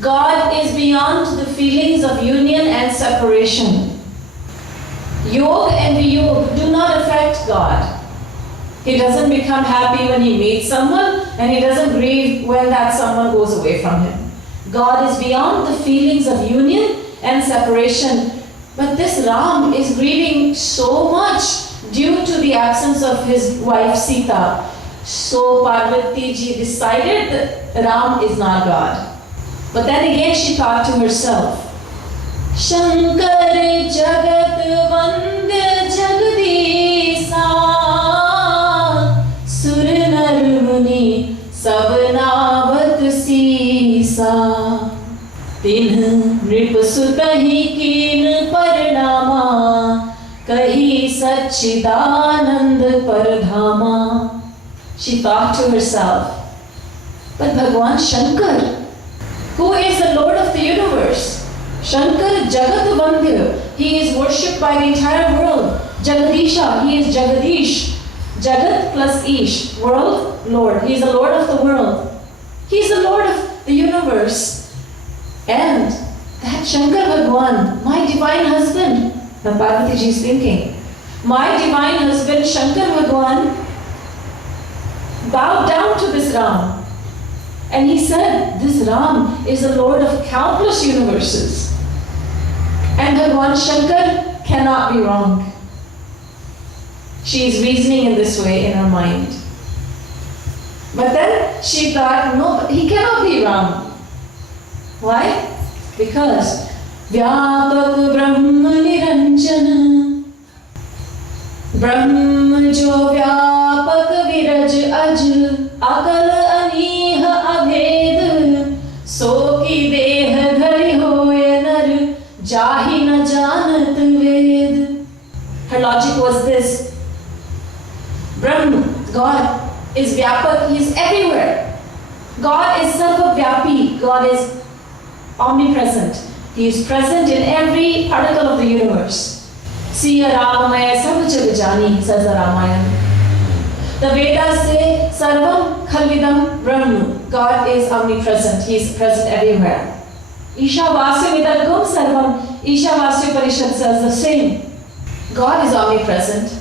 God is beyond the feelings of union and separation. Yog and viyog do not affect God. He doesn't become happy when he meets someone, and he doesn't grieve when that someone goes away from him. God is beyond the feelings of union and separation. But this Ram is grieving so much due to the absence of his wife Sita. So Parvati ji decided that Ram is not God. But then again she thought to herself, Shankar Jagat Vandya Jagadisa Sur Nar Muni Sabnavat Sisa Tin Nrip Sutahi Kin Parnama Kahi Sachidanand Pardhama. She thought to herself, but Bhagwan Shankar, who is the Lord of the universe, Shankar Jagat Vandya, he is worshipped by the entire world. Jagadisha, he is Jagadish. Jagat plus Ish, world, Lord. He is the Lord of the world. He is the Lord of the universe. And that Shankar Bhagwan, my divine husband, now Parvati ji is thinking, my divine husband Shankar Bhagwan bowed down to this Ram. And he said, this Ram is the Lord of countless universes. And Bhagwan Shankar cannot be wrong. She is reasoning in this way in her mind. But then she thought, no, but he cannot be Ram. Why? Because Vyapak Brahma Niranjana Brahma Jo Vyapak Viraj Aj Akal Aniha Abhed So ki deh dhari hoye nar Jahi na janat ved. Her logic was this. Brahma, God, is Vyapak, He is everywhere. God is Sarva Vyapi, God is omnipresent. He is present in every particle of the universe. Siya Ramamaya Sarva Jagajani, says the Ramayana. The Vedas say Sarvam Khalvidam Brahma. God is omnipresent. He is present everywhere. Isha Vasya Vidalgam Sarvam. Isha Vasya Parishad says the same. God is omnipresent.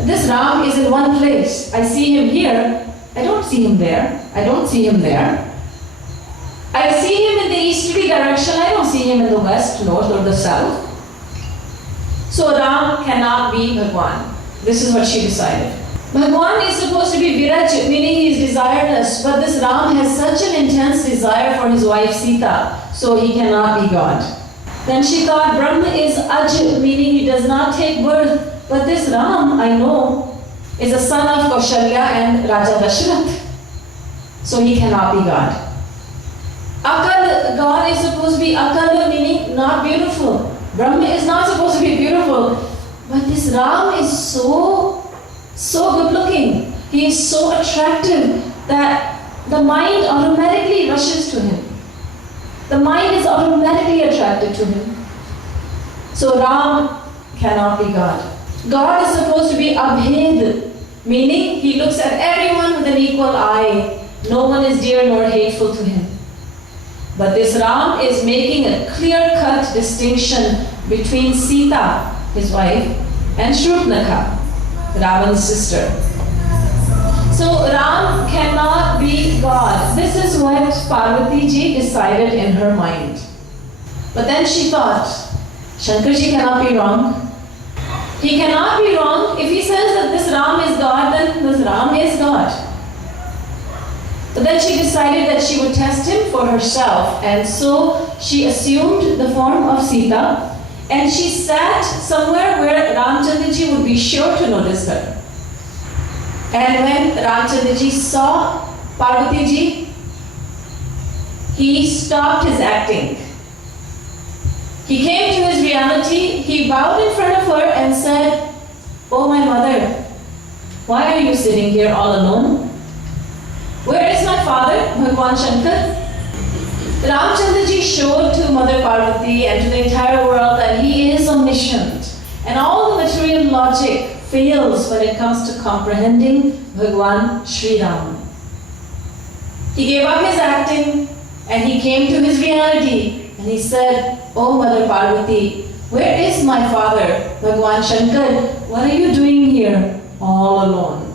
This Ram is in one place. I see him here. I don't see him there. I don't see him there. I see him in the easterly direction. I don't see him in the west, north, or the south. So Ram cannot be Bhagwan. This is what she decided. Bhagwan is supposed to be Viraj, meaning he is desireless. But this Ram has such an intense desire for his wife Sita, so he cannot be God. Then she thought Brahma is Aj, meaning he does not take birth. But this Ram, I know, is a son of Kaushalya and Raja Dashrath. So he cannot be God. Akal, God is supposed to be Akal, meaning not beautiful. Brahma is not supposed to be beautiful. But this Ram is so good looking. He is so attractive that the mind automatically rushes to him. The mind is automatically attracted to him. So Ram cannot be God. God is supposed to be Abhed, meaning he looks at everyone with an equal eye. No one is dear nor hateful to him. But this Ram is making a clear-cut distinction between Sita, his wife, and Shrupnaka, Ravan's sister. So Ram cannot be God. This is what Parvati ji decided in her mind. But then she thought, Shankarji cannot be wrong. He cannot be wrong. If he says that this Ram is God, then this Ram is God. But then she decided that she would test him for herself, and so she assumed the form of Sita, and she sat somewhere where Ramchandraji would be sure to notice her. And when Ramchandraji saw Parvati ji, he stopped his acting. He came to his reality, he bowed in front of her and said, "Oh my mother, why are you sitting here all alone? Where is my father, Bhagwan Shankar?" Ramchandraji showed to Mother Parvati and to the entire world that he is omniscient, and all the material logic fails when it comes to comprehending Bhagwan Sri Ram. He gave up his acting, And he came to his reality and he said, "Oh Mother Parvati, where is my father, Bhagwan Shankar? What are you doing here all alone?"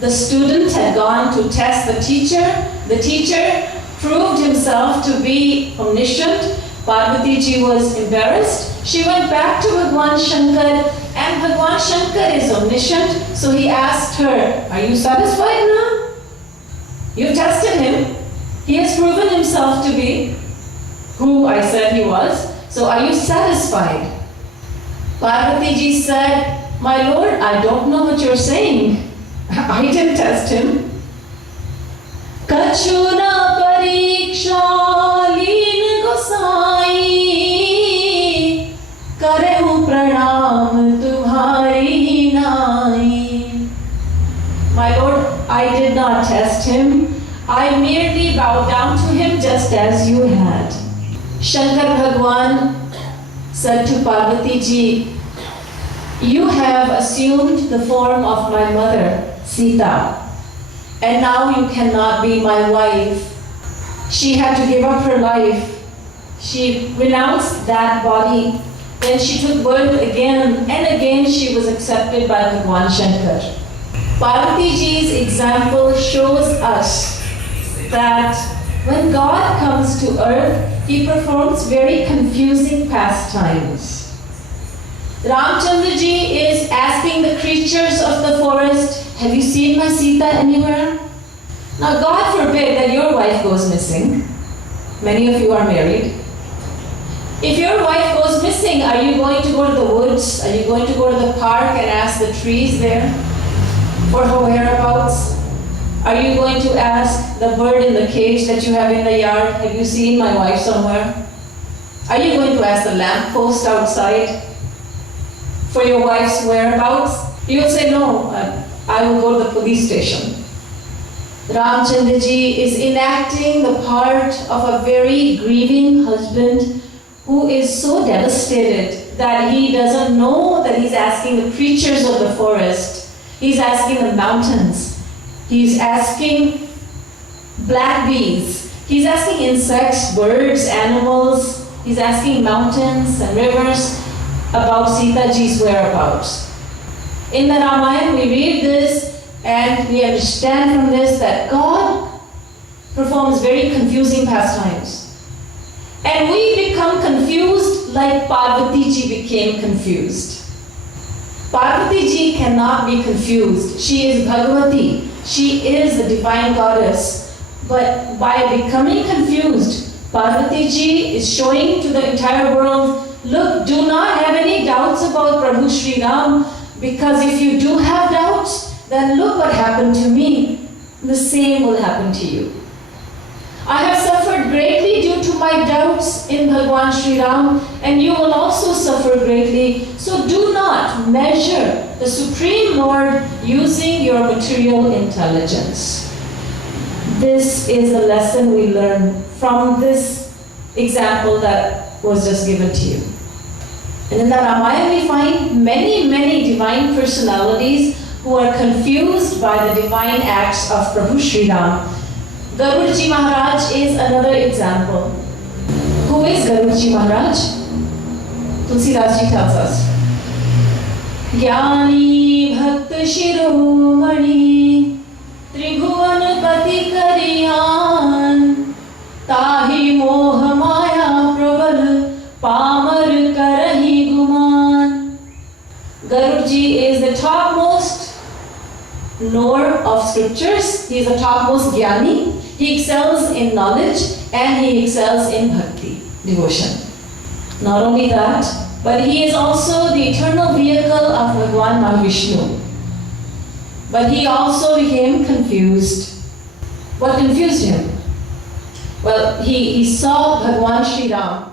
The student had gone to test the teacher. The teacher proved himself to be omniscient. Parvati ji was embarrassed. She went back to Bhagwan Shankar, and Bhagwan Shankar is omniscient. So he asked her, "Are you satisfied now? You tested him. He has proven himself to be who I said he was. So are you satisfied?" Parvati ji said, "My lord, I don't know what you're saying. I didn't test him." Kachuna pariksha leen gosai, karehu pranam tumhari nai. My lord, I did not test him. I merely bowed down to him just as you had. Shankar Bhagwan said to Parvati ji, "You have assumed the form of my mother, Sita, and now you cannot be my wife." She had to give up her life. She renounced that body. Then she took birth again, and again she was accepted by Bhagwan Shankar. Parvati ji's example shows us that when God comes to earth, he performs very confusing pastimes. Ramchandra ji is asking the creatures of the forest, "Have you seen my Sita anywhere?" Now God forbid that your wife goes missing. Many of you are married. If your wife goes missing, are you going to go to the woods? Are you going to go to the park and ask the trees there for her whereabouts? Are you going to ask the bird in the cage that you have in the yard, "Have you seen my wife somewhere?" Are you going to ask the lamppost outside for your wife's whereabouts? You will say, "No, I will go to the police station." Ramchandra ji is enacting the part of a very grieving husband who is so devastated that he doesn't know that he's asking the creatures of the forest. He's asking the mountains. He's asking black bees. He's asking insects, birds, animals. He's asking mountains and rivers about Sita ji's whereabouts. In the Ramayana, we read this and we understand from this that God performs very confusing pastimes. And we become confused like Parvati ji became confused. Parvati ji cannot be confused. She is Bhagavati. She is the divine goddess. But by becoming confused, Parvati ji is showing to the entire world, "Look, do not have any doubts about Prabhu Sri Ram, because if you do have doubts, then look what happened to me. The same will happen to you. I have suffered greatly due to my doubts in Bhagwan Sri Ram, and you will also suffer greatly. So do not measure the Supreme Lord using your material intelligence." This is a lesson we learn from this example that was just given to you. And in the Ramayana we find many, many divine personalities who are confused by the divine acts of Prabhu Sri Ram. Garudji Maharaj is another example. Who is Garudji Maharaj? Tulsidas ji tells us. Jnani Bhakt Shiromani Tribhuvan Pati Kariyan Tahi Moh Maya Prabal Pamar Karahi Guman. Garudji is the topmost knower of scriptures. He is the topmost jnani. He excels in knowledge and he excels in bhakti, devotion. Not only that, but he is also the eternal vehicle of Bhagwan Mahavishnu. But he also became confused. What confused him? Well, he saw Bhagwan Sri Ram